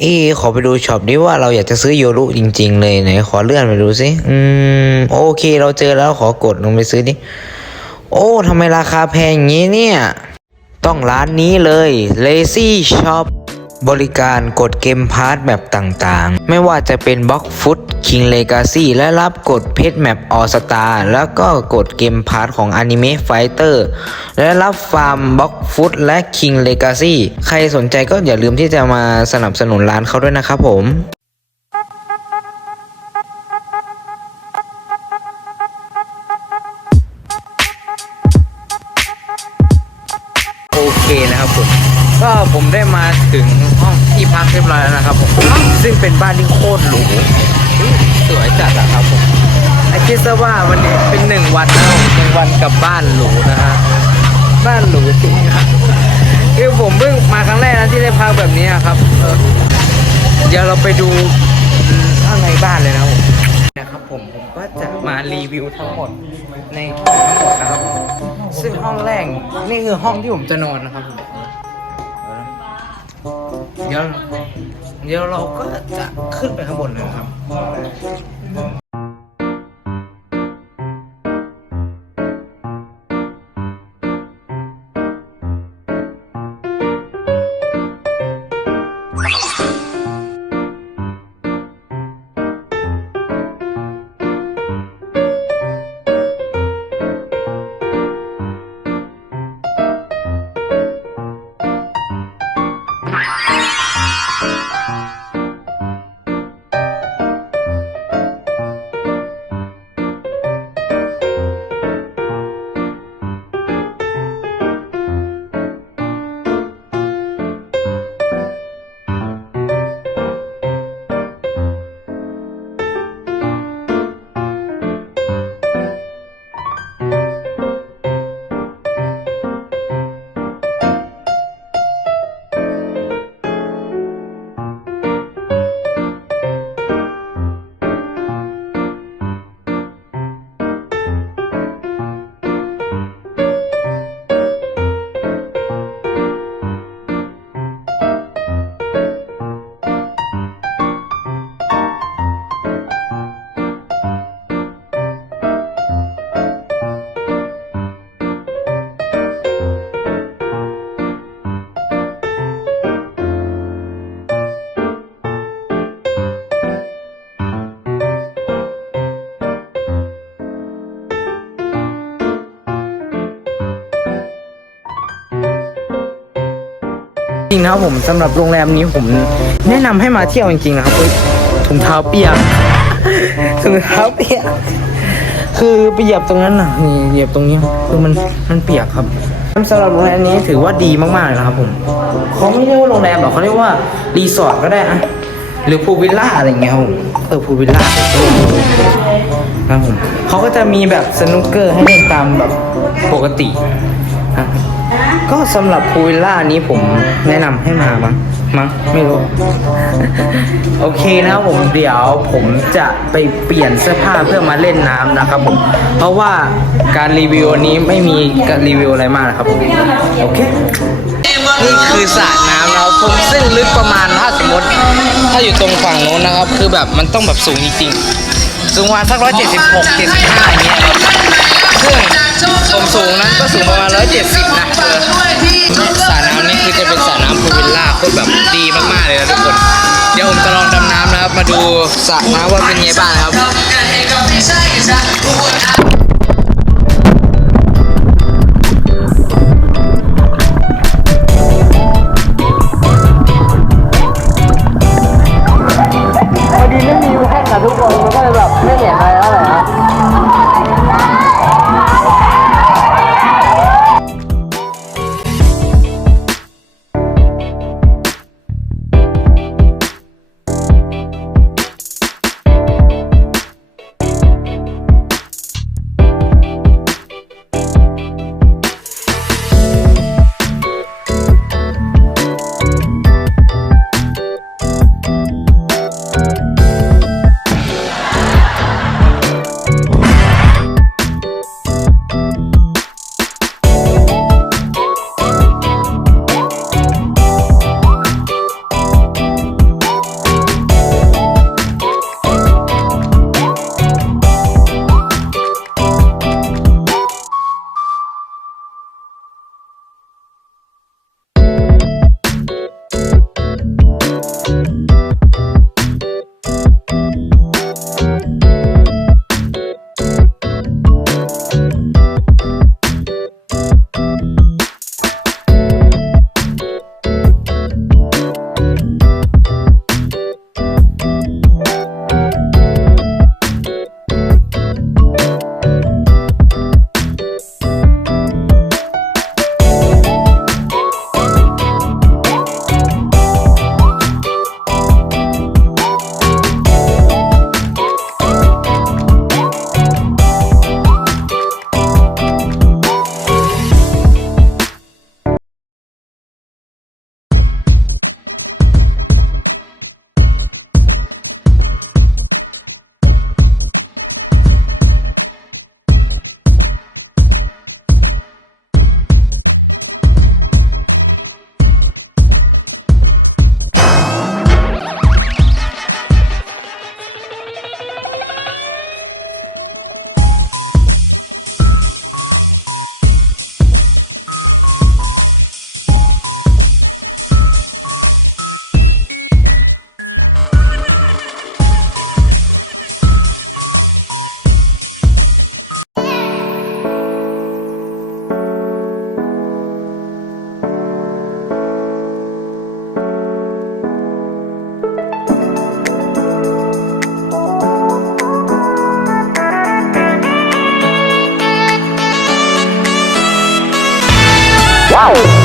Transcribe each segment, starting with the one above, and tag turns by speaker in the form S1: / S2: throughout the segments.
S1: เอขอไปดูช็อปนี้ว่าเราอยากจะซื้อโยรุจริง ๆ เลยไหนขอเลื่อนไปดูสิอืมโอเค เราเจอแล้วขอกดลงไปซื้อดิโอ้ทำไมราคาแพงอย่างนี้เนี่ย ต้องร้านนี้เลย Lazy Shop บริการกดเกมพาร์ทแบบต่างๆ ไม่ว่าจะเป็นบล็อกฟุตคิงเลกาซี่และรับกดเพชรแมปออสตาแล้วก็กดเกมพาร์ทของอนิเมะไฟเตอร์และรับฟาร์มบล็อกฟุตและคิงเลกาซี่ใครสนใจก็อย่าลืมที่จะมาสนับสนุนร้านเขาด้วยนะครับผม เป็นบ้านที่โคตรหรูอุ๊ยสวยจัดอะครับผมไอคิดซะว่าวันนี้เป็นหนึ่งวันนะครับหนึ่งวันกับบ้านหรูนะฮะบ้านหรูจริงครับคือผมเพิ่งมาครั้งแรกนะที่ได้พักแบบนี้อะครับเออเดี๋ยวเราไปดูข้างในบ้านเลยนะครับผมนะครับผมผมก็จะมารีวิวทั้งหมดในห้องทั้งหมดนะครับซึ่งห้องแรกนี่คือห้องที่ผมจะนอนนะครับผม เดี๋ยวเดี๋ยวเราก็จะขึ้นไปข้างบนเลยนะครับ ริงนะครับผมสำหรับโรงแรมนี้ผมแนะนำให้มาเที่ยวจริงๆนะครับเฮ้ยถุงเท้าเปียก ถุงเท้าเปียก คือไปเหยียบตรงนั้นนะนี่เหยียบตรงนี้คือมันมันเปียกครับสำหรับโรงแรมนี้ถือว่าดีมากๆเลยนะครับผมเขาไม่เรียกว่าโรงแรมหรอกเขาเรียกว่ารีสอร์ทก็ได้อะหรือพูลวิลล่าอะไรอย่างเงี้ยครับผมเออพูลวิลล่าครับผมเขาก็จะมีแบบสนุกเกอร์ให้เล่นตามแบบปกตินะครับ ก็สำหรับพูลวิลล่านี้ผมแนะนำให้มามั้งมั้งไม่รู้ โอเคนะครับผมเดี๋ยวผมจะไปเปลี่ยนเสื้อผ้าเพื่อมาเล่นน้ำนะครับผม เพราะว่าการรีวิวนี้ไม่มีการรีวิวอะไรมากนะครับผมโอเคนี่คือสระน้ำนะครับผมซึ่งลึกประมาณถ้าสมมติ ถ้าอยู่ตรงฝั่งโน้นนะครับ คือแบบมันต้องแบบสูงจริงๆสูงประมาณสักร้อยเจ็ดสิบหกเจ็ดสิบห้าอย่างเงี้ยครับ ซึ่งผมสูงนั้นก็สูงประมาณ 170 นะเออสระน้ำนี่คือจะเป็นสระน้ำพูวิลล่าโคตรแบบดีมากๆเลยนะทุกคน เดี๋ยวผมจะลองดำน้ำนะครับ มาดูสระน้ำว่าเป็นไงบ้างนะครับ ว้าว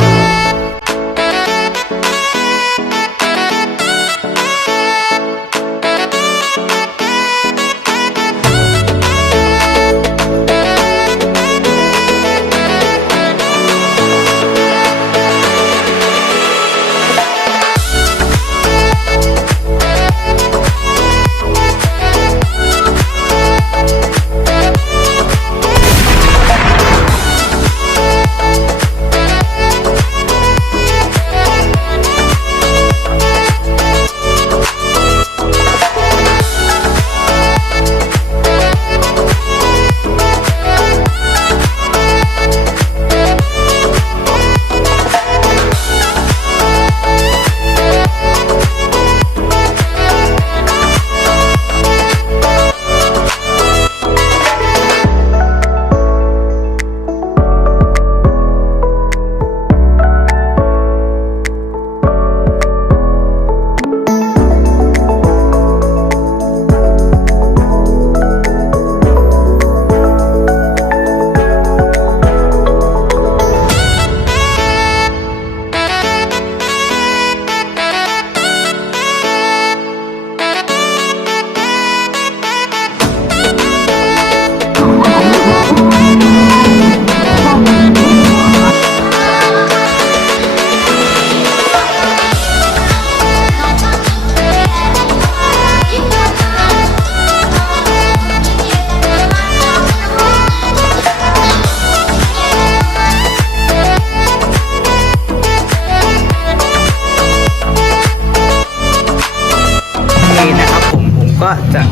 S1: ก็จะ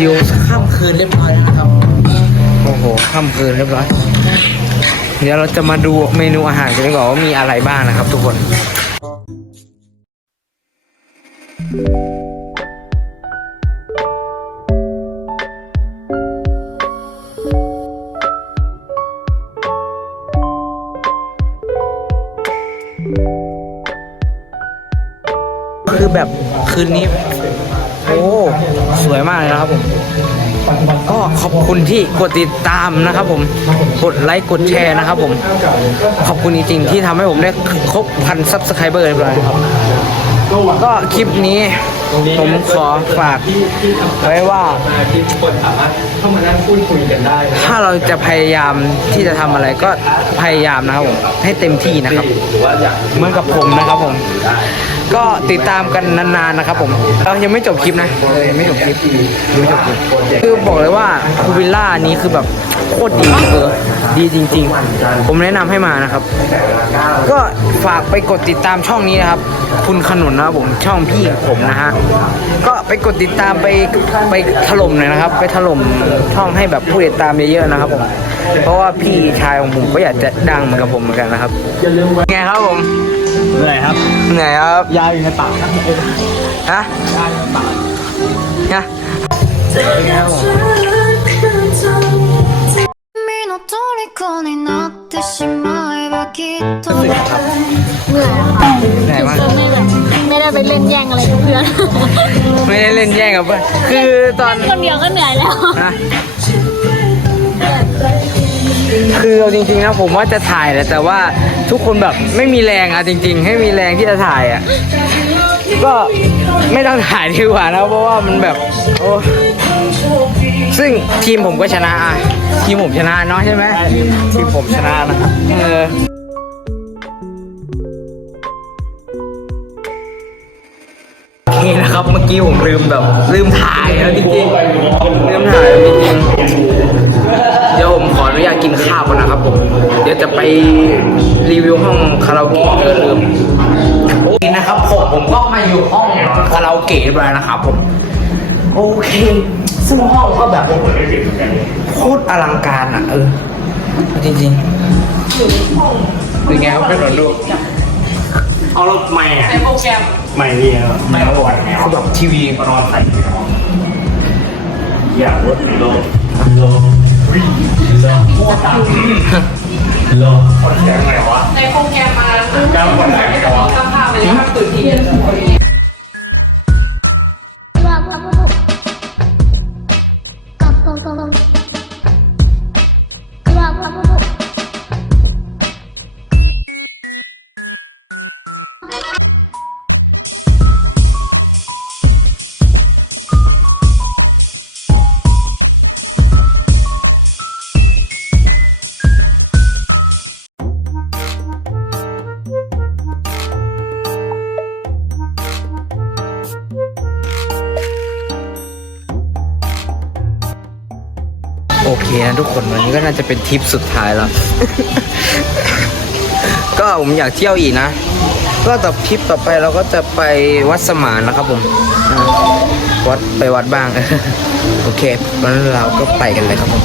S1: อยู่ค่ำคืนเรียบร้อยนะครับ โอ้โหค่ำคืนเรียบร้อย เดี๋ยวเราจะมาดูเมนูอาหารกันดีกว่าว่ามีอะไรบ้างนะครับ ทุกคนคือแบบคืนนี้ สวยมากเลยนะครับผม ก็ขอบคุณที่กดติดตามนะครับผมกดไลค์กดแชร์นะครับผม ขอบคุณจริงๆที่ทำให้ผมได้ครบพันซับสไครเบอร์เรียบร้อยครับก็คลิปนี้ผมขอฝากไว้ว่า
S2: ที่คนสามารถเข้ามานั่งพูดคุยกันได้
S1: ถ้าเราจะพยายามที่จะทำอะไรก็พยายามนะครับผมให้เต็มที่นะครับ
S2: หรือว่าอยาก
S1: เหมือนกับผมนะครับผม ก็ติดตามกันนานๆนะครับผมเรายังไม่จบคลิปนะเออยังไม่จบคลิปยังไม่จบคลิปคือบอกเลยว่าคูวิลล่านี้คือแบบโคตรดีเออดีจริง ๆ ผมแนะนำให้มานะครับ ก็ฝากไปกดติดตามช่องนี้นะครับ คุณขนุนนะครับผมช่องพี่ผมนะฮะก็ไปกดติดตามไปไปถล่มหน่อยนะครับ ไปถล่มช่องให้แบบผู้ติดตามเยอะๆนะครับผมเพราะว่าพี่ชายของผมก็อยากจะดังเหมือนกับผมเหมือนกันนะครับไงครับผม
S2: เหนื่อยครับ
S1: เหนื่อยครับ
S2: ยาอยู่ในปากครับ
S1: ฮะ
S3: ยาอยู่ใน
S1: ปากะ
S4: เสร็จแล้ว
S1: เหนื่อยมาก
S4: ไม่ได้ไปเล่นแย่งอะไรเพื่อน
S1: ไม่ได้เล่นแย่งกับเพื่อน คือตอน
S4: คนเดียวก็เหนื่อยแล้ว
S1: คือเอาจริงๆนะผมว่าจะถ่ายแหละแต่ว่าทุกคนแบบไม่มีแรงอะจริง ๆ ให้มีแรงที่จะถ่ายอะก็ไม่ต้องถ่ายดีกว่านะเพราะว่ามันแบบโอ้ซึ่งทีมผมก็ชนะอะทีมผมชนะเนาะใช่ไหม
S2: ทีมผมชนะนะครับ
S1: เออโอเคนะครับเมื่อกี้ผมลืมแบบลืมถ่ายแล้วจริงๆลืมถ่ายแล้วจริงๆ เดี๋ยวผมขออนุญาตกินข้าวก่อนนะครับผม เดี๋ยวจะไปรีวิวห้องคาราโอเกะเออลืมโอเคนะครับผมผมก็มาอยู่ห้องคาราโอเกะเรียบร้อยนะครับผม โอเค ซึ่งห้องก็แบบโคตรอลังการอะ เออ จริงๆเป็นไงครับเป็นหนลูก
S2: เอารถใหม่อะใหม่นี่ครับใหม่เมื่อวาน
S1: เขาแบบทีวี
S2: นอนใส่อยากรถโลโล วิ่งโลโคตรดังโลคนแสงไงวะในโปรแกรมมาแล้วจ้างคนแสงไงวะ
S4: Wow, wow, wow, wow.
S1: ทุกคนวันนี้ก็น่าจะเป็นทริปสุดท้ายแล้ว ก็ผมอยากเที่ยวอีกนะ ก็ต่อทริปต่อไปเราก็จะไปวัดสมานนะครับผมวัดไปวัดบ้าง โอเคงั้นเราก็ไปกันเลยครับผม